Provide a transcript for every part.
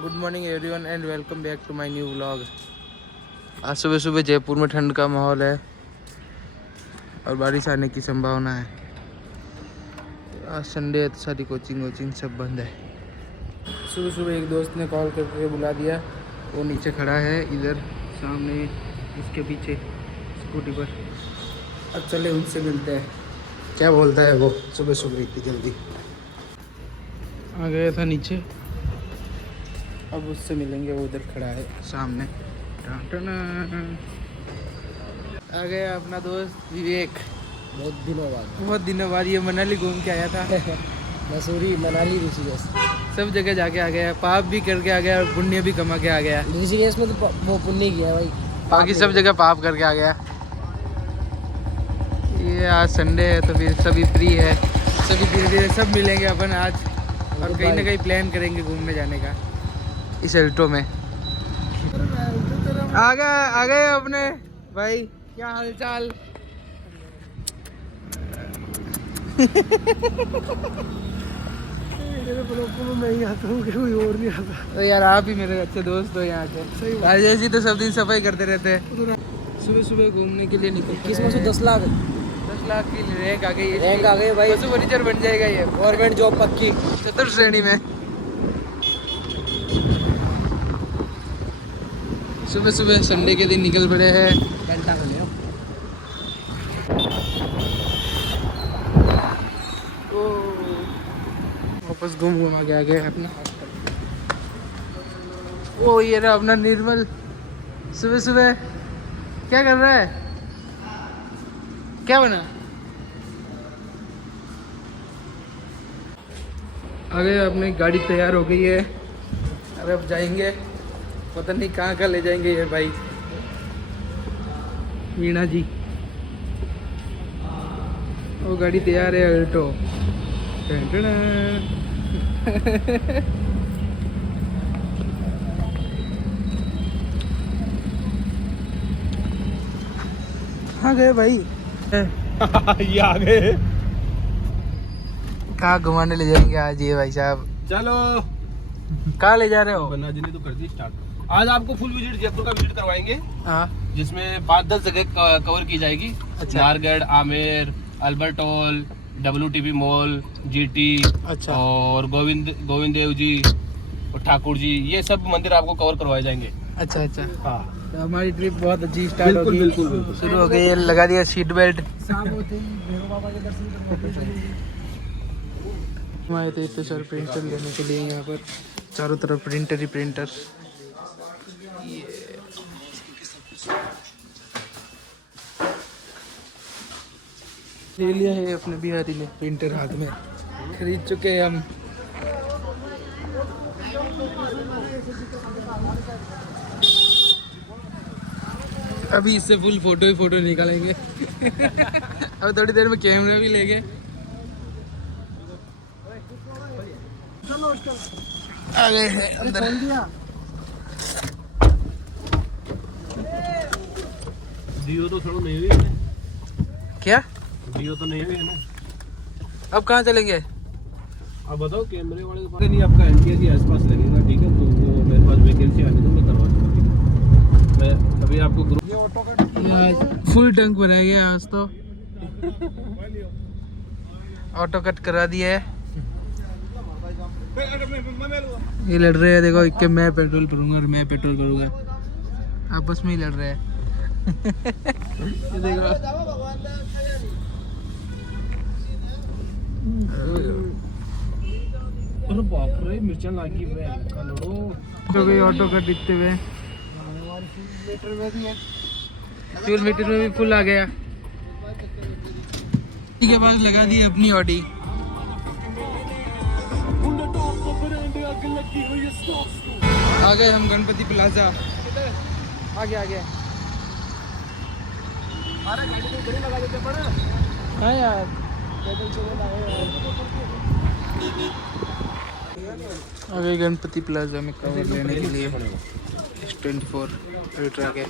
Good morning everyone and welcome back to my new vlog. आज सुबह सुबह जयपुर में ठंड का माहौल है और बारिश आने की संभावना है। आज संडे है तो सारी कोचिंग सब बंद है। सुबह सुबह एक दोस्त ने कॉल करके बुला दिया, वो नीचे खड़ा है इधर सामने इसके पीछे स्कूटी पर। अब चले उनसे मिलते हैं, क्या बोलता है वो सुबह सुबह इतनी जल्दी। आ गया था नीचे, अब उससे मिलेंगे, वो उधर खड़ा है सामने। आ गया अपना दोस्त विवेक। बहुत दिनों बाद ये मनाली घूम के आया था। मसूरी, मनाली, ऋषिकेश सब जगह जाके आ गया, पाप भी करके आ गया और पुण्य भी कमा के आ गया। ऋषिकेश में तो वो पुण्य किया भाई, बाकी सब जगह पाप करके आ गया। ये आज संडे है तो फिर सभी फ्री है, सभी धीरे धीरे सब मिलेंगे अपन आज और कहीं ना कहीं प्लान करेंगे घूमने जाने का इस अल्टो में। आ गए अपने भाई, क्या हाल चाल। मैं ही आता हूँ, कोई और नहीं आता। तो यार आप ही मेरे अच्छे दोस्त हो यहाँ के। राजेश जी तो सब दिन सफाई करते रहते हैं। सुबह सुबह घूमने के लिए निकल किसमें से 10 लाख 10 लाख की रैंक आ गई है। रैंक आ गई भाई, पशु फर्नीचर बन जाएगा ये, गवर्नमेंट जॉब पक्की, चतुर्थ श्रेणी में। सुबह सुबह संडे के दिन निकल पड़े हैं। घंटा खा लिया। वापस घूम के आ गए अपना। ओ ये रहा अपना निर्मल, सुबह सुबह क्या कर रहा है, क्या बना। आगे अपनी गाड़ी तैयार हो गई है, अरे अब जाएंगे, पता नहीं कहाँ ले जाएंगे ये भाई वीणा जी। वो गाड़ी तैयार है अल्टो। आ गए भाई। ये आ गए। कहाँ घुमाने ले जाएंगे आज ये भाई साहब। चलो, कहाँ ले जा रहे हो। बन्ना जी ने तो कर दी स्टार्ट। आज आपको फुल विजिट जयपुर का विजिट करवाएंगे, हाँ जिसमें 5-10 जगह कवर की जाएगी। अच्छा। Nahargarh, Amer, Albert hall, WTP mall, GT, अच्छा। और गोविंद देव जी और ठाकुर जी, ये सब मंदिर आपको कवर करवाए जाएंगे। अच्छा अच्छा। हाँ, तो हमारी ट्रिप बहुत अच्छी स्टार्ट होगी, बिल्कुल। शुरू हो गई है। लगा दिया सीट बेल्ट। हम आए थे इतने सारे प्रिंटर लेने के लिए, यहाँ पर चारों तरफ प्रिंटर ही प्रिंटर। ले लिया है अपने बिहारी ने प्रिंटर, हाथ में खरीद चुके हैं हम। अभी इससे फुल फोटो निकालेंगे। अब थोड़ी देर में कैमरा भी लेंगे। आ गए हैं अंदर। दियो तो थोड़ा नहीं हुई है। क्या दियो तो नहीं हुई है ना। अब कहाँ चलेंगे। अब बताओ, कैमरे वाले के पास नहीं, आपका NTS के आसपास लगेगा, ठीक है। तो वो मेरे पास वैकेंसी आने दो, मैं करवा दूंगा। मैं अभी आपको ग्रुप फुल टैंक भराया गया आज तो। ऑटो कट करा दिया है। ये लड़ रहे हैं, देखो कि मैं पेट्रोल भरूंगा और मैं पेट्रोल करूंगा, आपस में ही लड़ रहे हैं। ये देखो बाप रे, मिर्चा लागी तो गई ऑटो कट दिखते हुए। फ्यूल मीटर में भी फुल आ गया। के पास लगा दी अपनी ऑडी। आ गए हम गणपति प्लाजा। आगे हाँ यार, आ गए गणपति प्लाजा में कवर लेने के लिए। S24 अल्ट्रा के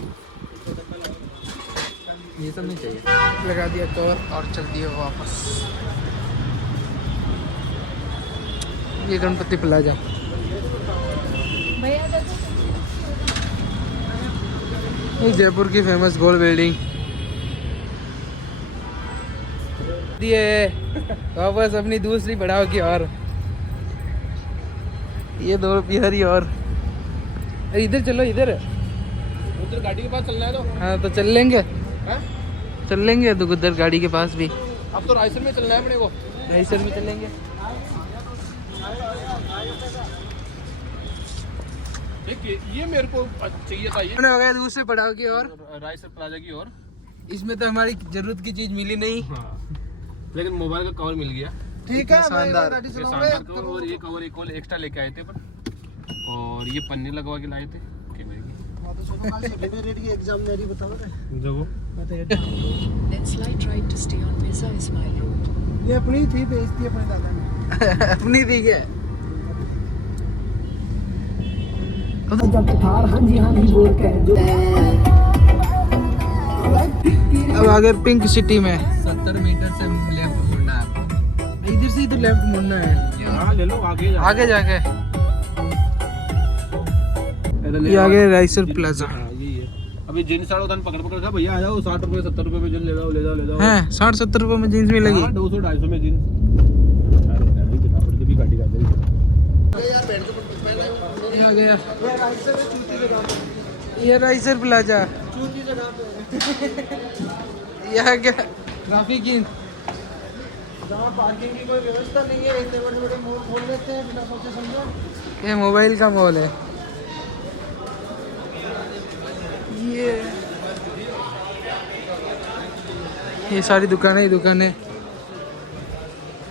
ये सब नहीं चाहिए। लगा दिया कवर और चल दिए वापस। ये गणपति प्लाजा। ये जयपुर की फेमस गोल बिल्डिंग ये वापस अपनी दूसरी पड़ाव की और ये दो बिहारी और इधर चलो इधर उधर गाड़ी के पास चलना है तो। हाँ तो चल लेंगे हैं? चल लेंगे तो उधर गाड़ी के पास भी अब तो रायसन में चलना है अपने को। रायसर में चलेंगे। ये मेरे को चाहिए था ये हो गया दूसरे पड़ाव की और रायसर प्लाजा की और इसमें तो हमारी जरूरत की चीज मिली नहीं। हाँ लेकिन मोबाइल का कवर मिल गया। ठीक है शानदार ये शानदार कवर और ये कवर एक और एक्स्ट्रा लेके आए थे पर और ये पन्नी लगवा के लाए थे कैमरे की। एग्जाम मेरी बताओ देखो Then slide right to stay on Mirza Ismail Road. ये अपनी थी बेइज्जती अपने दादा ने अपनी थी क्या? जब थार हाँ जी हाँ भी बोल के अब आगे पिंक सिटी में 70 मीटर से लेफ्ट मुड़ना है। इधर से ही तो लेफ्ट मुड़ना है। हाँ ले लो आगे जाके ये आगे रायसर प्लाजा यही है। अभी जींस साड़ो धन पकड़ पकड़ का भैया आ जाओ 60 रुपए 70 रुपए में जींस ले जाओ ले जाओ ले जाओ हैं 60-70 रुपए में जींस मिलेगी। 200 250 में जींस भी गाड़ी का ये आ गया ये रायसर प्लाजा यह क्या ट्रैफिक की जहाँ पार्किंग की कोई व्यवस्था नहीं है इतने बड़े बड़े मॉल खोल लेते हैं बिना सोचे समझे। ये मोबाइल का मॉल है। ये सारी दुकानें ही दुकानें।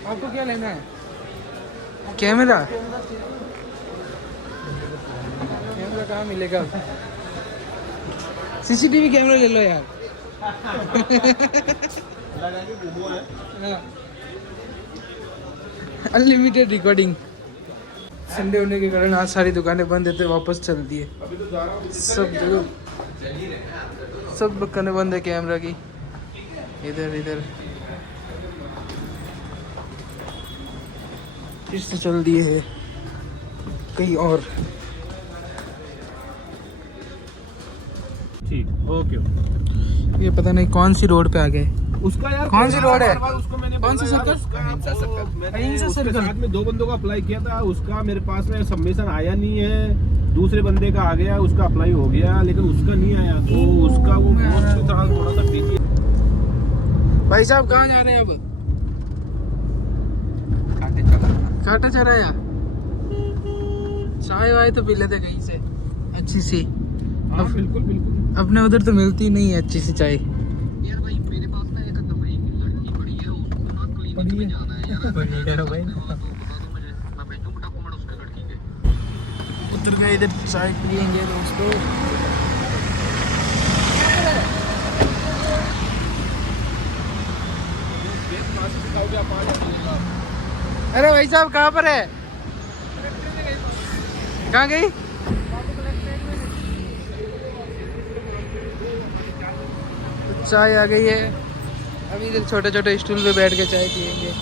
आपको क्या लेना है? कैमरा कैमरा कहाँ मिलेगा? सीसीटीवी कैमरा ले लो यार। Unlimited recording. संडे होने के कारण आज सारी दुकानें बंद है तो वापस चल दिए। सब दुकानें बंद है कैमरा की। इधर इधर फिर से चल दिए है कहीं और। ठीक ओके। ये पता नहीं कौन सी रोड पे आ गए। उसका यार कौन सी रोड है? उसको मैंने कौन सी सर्कल? अहिंसा सर्कल। मैंने अहिंसा उसके सर्कल। साथ में 2 बंदों का अप्लाई किया था। उसका मेरे पास में सबमिशन आया नहीं है। दूसरे बंदे का आ गया उसका अप्लाई हो गया लेकिन उसका नहीं आया तो उसका वो थोड़ा सा बिजी है। भाई साहब कहाँ जा रहे हैं अब? कांटा चढ़ाया। चाय वाय तो पी लेते कहीं से अच्छी सी। हाँ बिल्कुल बिल्कुल। अपने उधर तो मिलती नहीं है अच्छी सी चाय। उतर गए इधर चाय पियेंगे दोस्तों। अरे भाई साहब कहाँ पर है? कहाँ गई? चाय आ गई है। अभी इधर छोटे छोटे स्टूल पे बैठ के चाय पियेंगे।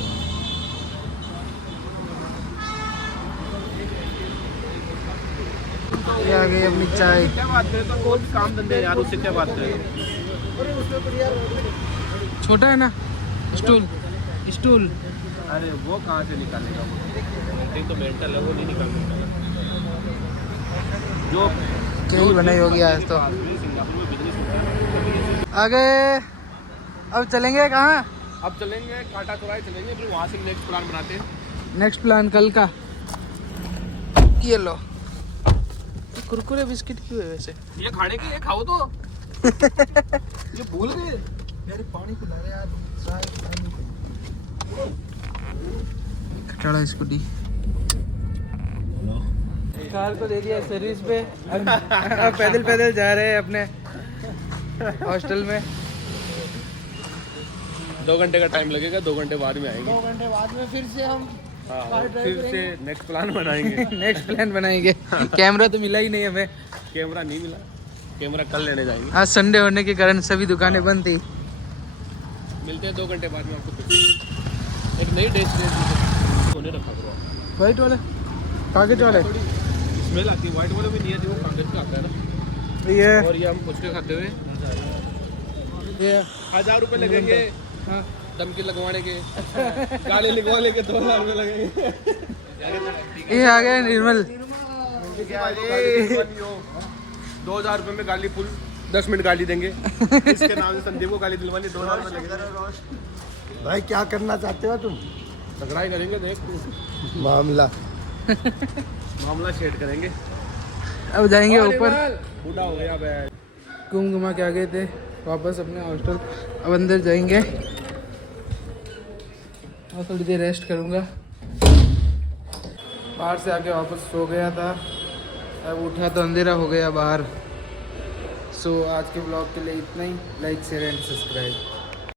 ये आ गई अपनी चाय। क्या बात करें तो कोई भी काम धंधे यार उससे क्या बात करें। छोटा है ना स्टूल स्टूल। अरे वो कहाँ से निकालेगा वो तो मेंटल है वो नहीं निकाल सकता। जो क्या ही बनाई होगी आज तो। सिंगापुर में बिजनेस आगे अब चलेंगे कहाँ? अब चलेंगे कांटा चौराहे चलेंगे फिर वहाँ से नेक्स्ट प्लान बनाते हैं। नेक्स्ट प्लान कल का। ये लो कुरकुरे बिस्किट क्यों है वैसे? ये खाने की ये खाओ तो ये भूल गए। मेरे पानी पिला रहे यार चाय पानी। खटाड़ा स्कूटी कार को दे दिया सर्विस पे। अब पैदल पैदल जा रहे हैं अपने हॉस्टल में। 2 घंटे का टाइम लगेगा 2 घंटे बाद में आएंगे। 2 घंटे बाद में फिर से हम हाँ फिर से नेक्स्ट प्लान बनाएंगे। नेक्स्ट प्लान बनाएंगे। कैमरा तो मिला ही नहीं हमें। कैमरा नहीं मिला। कैमरा कल लेने जाएंगे। आज संडे होने के कारण सभी दुकानें बंद थी। मिलते हैं 2 घंटे बाद में आपको फिर एक नई डेस्टिनेशन होने रखा करो। वाइट वाले कागज वाले स्मेल आती है। व्हाइट वाले में नहीं आती वो कागज का आता है ना। ये और ये हम पुचके खाते हुए ये 1000 रुपए लगेंगे हाँ दम के लगवाने के गाली लिखवाने के 2000 रुपए लगेंगे ये आ गया निर्मल 2000 रुपए में गाली फुल 10 मिनट गाली देंगे इसके नाम से संदीप को गाली दिलवानी 2000 रुपए लगेगा भाई क्या करना चाहते हो तुम? टकराई करेंगे देख तू मामला शेड करेंगे अब जाएंगे ऊपर बूढ़ा हो गया बे घूम घुमा के आ गए थे वापस अपने हॉस्टल अब अंदर जाएंगे और थोड़ी देर रेस्ट करूँगा बाहर से आके वापस सो गया था अब उठा तो अंधेरा हो गया बाहर सो आज के ब्लॉग के लिए इतना ही लाइक शेयर एंड सब्सक्राइब